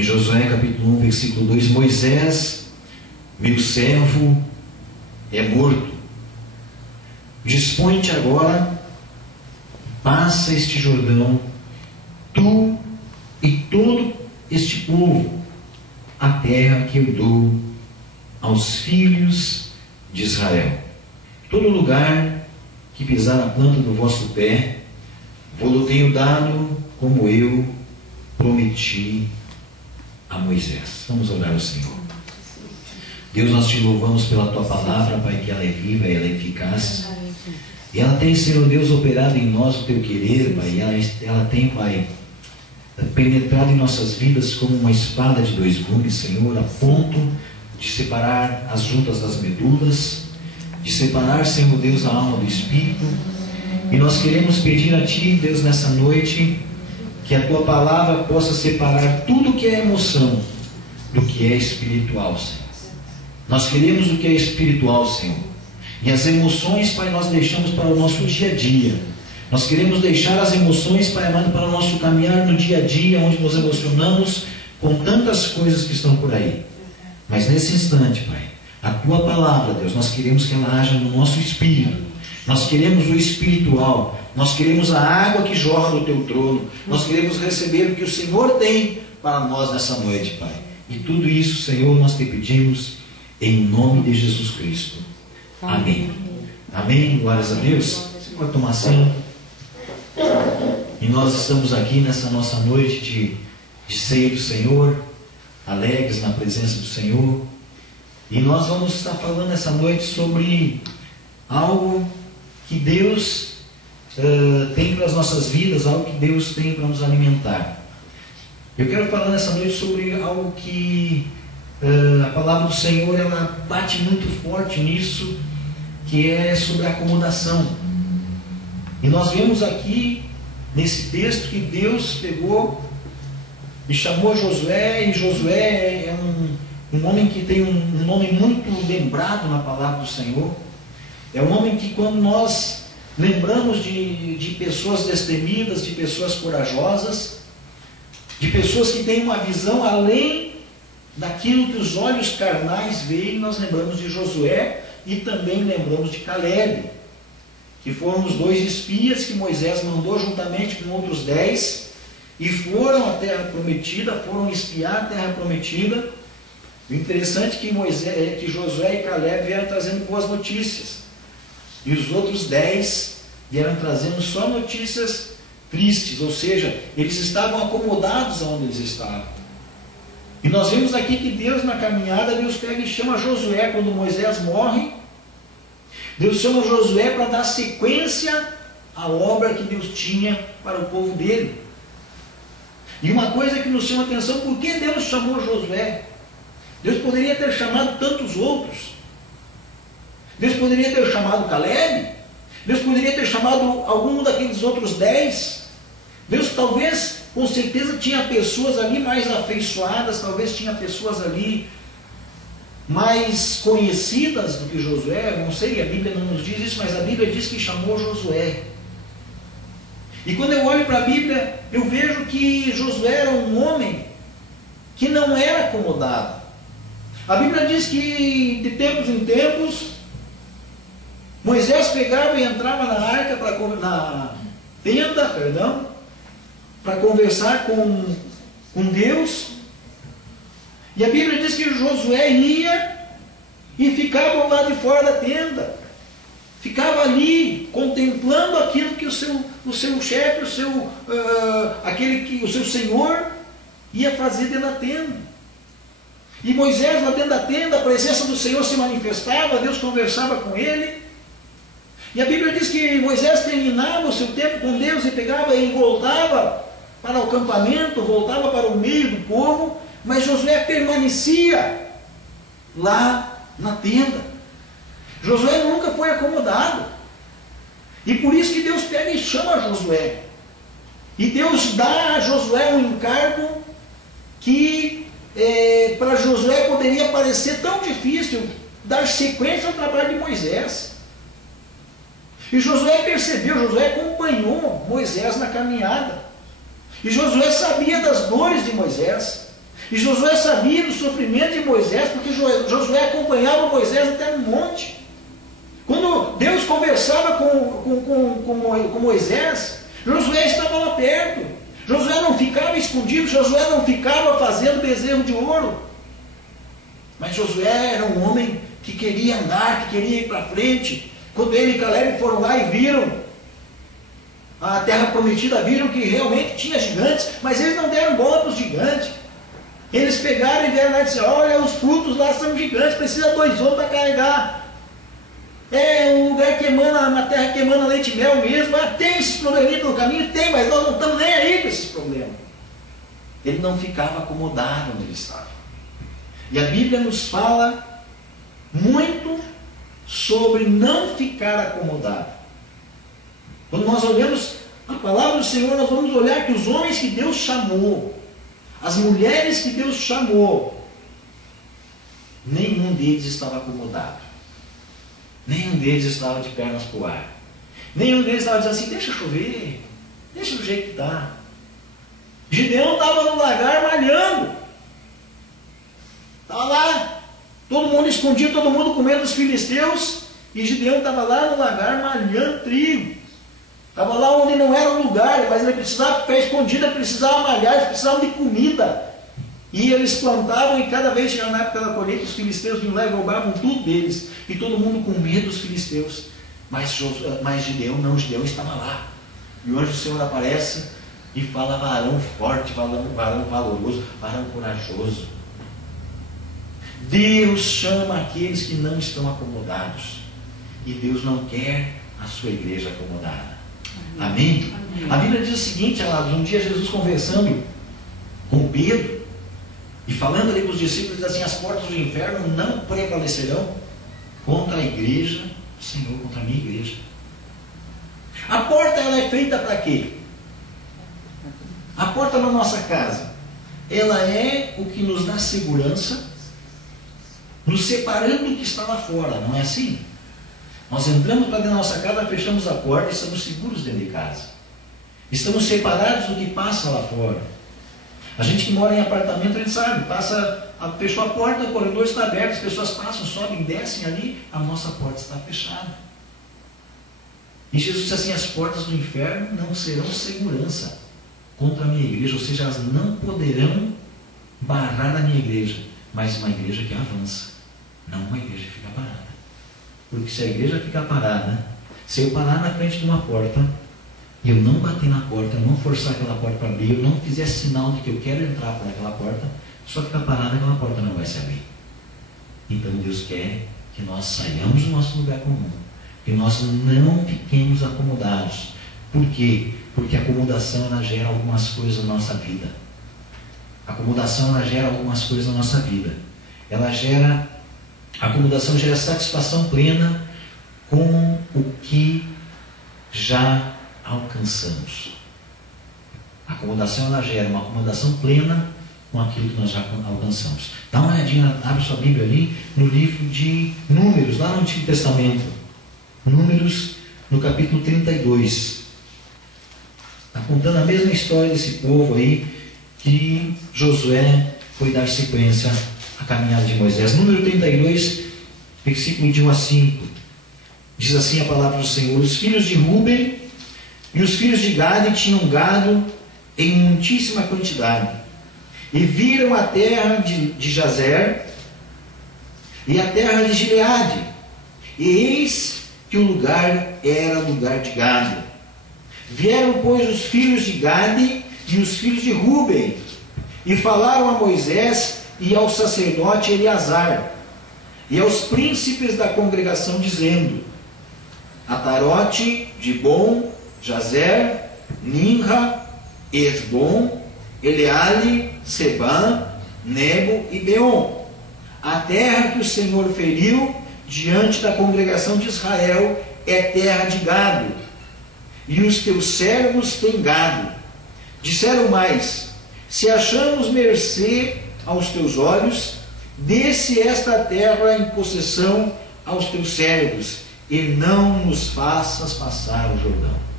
Em Josué capítulo 1, versículo 2: Moisés, meu servo, é morto. Dispõe-te agora, passa este Jordão, tu e todo este povo, a terra que eu dou aos filhos de Israel. Todo lugar que pisar a planta do vosso pé, vou-lo tenho dado, como eu prometi a Moisés. Vamos orar ao Senhor. Deus, nós te louvamos pela tua palavra, Pai, que ela é viva, ela é eficaz. E ela tem, Senhor Deus, operado em nós o teu querer, Pai. E ela tem, Pai, penetrado em nossas vidas como uma espada de dois gumes, Senhor, a ponto de separar as juntas das medulas, de separar, Senhor Deus, a alma do espírito. E nós queremos pedir a Ti, Deus, nessa noite, que a Tua palavra possa separar tudo que é emoção do que é espiritual, Senhor. Nós queremos o que é espiritual, Senhor. E as emoções, Pai, nós deixamos para o nosso dia a dia. Nós queremos deixar as emoções, Pai amado, para o nosso caminhar no dia a dia, onde nos emocionamos com tantas coisas que estão por aí. Mas nesse instante, Pai, a Tua palavra, Deus, nós queremos que ela haja no nosso espírito. Nós queremos o espiritual. Nós queremos a água que jorra do Teu trono. Nós queremos receber o que o Senhor tem para nós nessa noite, Pai. E tudo isso, Senhor, nós te pedimos em nome de Jesus Cristo. Amém. Amém. Glórias a Deus. Você pode tomar assento. E nós estamos aqui nessa nossa noite de ceia do Senhor, alegres na presença do Senhor. E nós vamos estar falando essa noite sobre algo que Deus tem para as nossas vidas, algo que Deus tem para nos alimentar. Eu quero falar nessa noite sobre algo que a palavra do Senhor, ela bate muito forte nisso, que é sobre a acomodação. E nós vemos aqui nesse texto que Deus pegou e chamou Josué, e Josué é um homem que tem um nome muito lembrado na palavra do Senhor. É um homem que, quando nós lembramos de pessoas destemidas, de pessoas corajosas, de pessoas que têm uma visão além daquilo que os olhos carnais veem, nós lembramos de Josué e também lembramos de Caleb, que foram os 2 espias que Moisés mandou juntamente com outros 10 e foram à terra prometida, foram espiar a terra prometida. O interessante é que Josué e Caleb vieram trazendo boas notícias e os outros 10 vieram trazendo só notícias tristes, ou seja, eles estavam acomodados onde eles estavam. E nós vemos aqui que Deus, na caminhada, Deus pega e chama Josué quando Moisés morre. Deus chama Josué para dar sequência à obra que Deus tinha para o povo dele. E uma coisa que nos chama a atenção: por que Deus chamou Josué? Deus poderia ter chamado tantos outros. Deus poderia ter chamado Caleb. Deus poderia ter chamado algum daqueles outros 10. Deus talvez, com certeza, tinha pessoas ali mais afeiçoadas, talvez tinha pessoas ali mais conhecidas do que Josué, não sei, a Bíblia não nos diz isso, mas a Bíblia diz que chamou Josué. E quando eu olho para a Bíblia, eu vejo que Josué era um homem que não era acomodado. A Bíblia diz que de tempos em tempos, Moisés pegava e entrava na arca, na tenda, para conversar com Deus. E a Bíblia diz que Josué ia e ficava ao lado de fora da tenda. Ficava ali contemplando aquilo que o seu chefe, o seu senhor ia fazer dentro da tenda. E Moisés lá dentro da tenda, a presença do Senhor se manifestava, Deus conversava com ele. E a Bíblia diz que Moisés terminava o seu tempo com Deus e pegava e voltava para o acampamento, voltava para o meio do povo, mas Josué permanecia lá na tenda. Josué nunca foi acomodado. E por isso que Deus pega e chama Josué. E Deus dá a Josué um encargo que para Josué poderia parecer tão difícil dar sequência ao trabalho de Moisés. E Josué percebeu, Josué acompanhou Moisés na caminhada. E Josué sabia das dores de Moisés. E Josué sabia do sofrimento de Moisés, porque Josué acompanhava Moisés até no monte. Quando Deus conversava com Moisés, Josué estava lá perto. Josué não ficava escondido, Josué não ficava fazendo bezerro de ouro. Mas Josué era um homem que queria andar, que queria ir para frente. Quando ele e Caleb foram lá e viram a terra prometida, viram que realmente tinha gigantes, mas eles não deram bola para os gigantes. Eles pegaram e vieram lá e disseram: olha, os frutos lá são gigantes, precisa 2 homens para carregar. É um lugar que emana, uma terra que emana leite e mel mesmo. Tem esses problemas no caminho? Tem, mas nós não estamos nem aí com esses problemas. Ele não ficava acomodado onde ele estava. E a Bíblia nos fala muito sobre não ficar acomodado. Quando nós olhamos a palavra do Senhor, nós vamos olhar que os homens que Deus chamou, as mulheres que Deus chamou, nenhum deles estava acomodado. Nenhum deles estava de pernas para o ar. Nenhum deles estava dizendo assim: deixa chover, deixa do jeito que está. Gideão estava no lagar malhando. Estava lá, todo mundo escondido, todo mundo com medo dos filisteus. E Gideão estava lá no lagar malhando trigo. Estava lá onde não era o lugar, mas ele precisava ficar escondido, ele precisava malhar, eles precisavam de comida. E eles plantavam, e cada vez chegava na época da colheita, os filisteus vinham lá e roubavam tudo deles. E todo mundo com medo dos filisteus. Mas Gideão não, Gideão estava lá. E o anjo do Senhor aparece e fala: varão forte, varão valoroso, varão corajoso. Deus chama aqueles que não estão acomodados. E Deus não quer a sua igreja acomodada. Amém? Amém? A Bíblia diz o seguinte, amados: um dia Jesus conversando com Pedro e falando ali com os discípulos, diz assim: as portas do inferno não prevalecerão contra a igreja do Senhor, contra a minha igreja. A porta, ela é feita para quê? A porta na nossa casa, ela é o que nos dá segurança, nos separando do que está lá fora, não é assim? Nós entramos para dentro da nossa casa, fechamos a porta e estamos seguros dentro de casa. Estamos separados do que passa lá fora. A gente que mora em apartamento, a gente sabe, fechou a porta, o corredor está aberto, as pessoas passam, sobem, descem ali, a nossa porta está fechada. E Jesus disse assim: as portas do inferno não serão segurança contra a minha igreja, ou seja, elas não poderão barrar a minha igreja, mas uma igreja que avança, não uma igreja que fica parada. Porque se a igreja ficar parada, se eu parar na frente de uma porta, e eu não bater na porta, eu não forçar aquela porta para abrir, eu não fizer sinal de que eu quero entrar por aquela porta, só ficar parada, aquela porta não vai se abrir. Então Deus quer que nós saiamos do nosso lugar comum, que nós não fiquemos acomodados. Por quê? Porque a acomodação, ela gera algumas coisas na nossa vida. A acomodação, ela gera algumas coisas na nossa vida. A acomodação gera satisfação plena com o que já alcançamos. A acomodação, ela gera uma acomodação plena com aquilo que nós já alcançamos. Dá uma olhadinha, abre sua Bíblia ali no livro de Números, lá no Antigo Testamento. Números, no capítulo 32. Está contando a mesma história desse povo aí, que Josué foi dar sequência à caminhada de Moisés. Número 32, versículo de 1 a 5. Diz assim a palavra do Senhor: os filhos de Ruben e os filhos de Gade tinham gado em muitíssima quantidade, e viram a terra de Jazer e a terra de Gileade, e eis que o lugar era lugar de gado. Vieram, pois, os filhos de Gade e os filhos de Ruben, e falaram a Moisés e ao sacerdote Eleazar, e aos príncipes da congregação, dizendo: Atarote, Dibon, Jazer, Nimra, Esbom, Eleale, Sebã, Nebo e Beon, a terra que o Senhor feriu diante da congregação de Israel é terra de gado, e os teus servos têm gado. Disseram mais: se achamos mercê aos teus olhos, dê-se esta terra em possessão aos teus servos, e não nos faças passar o Jordão.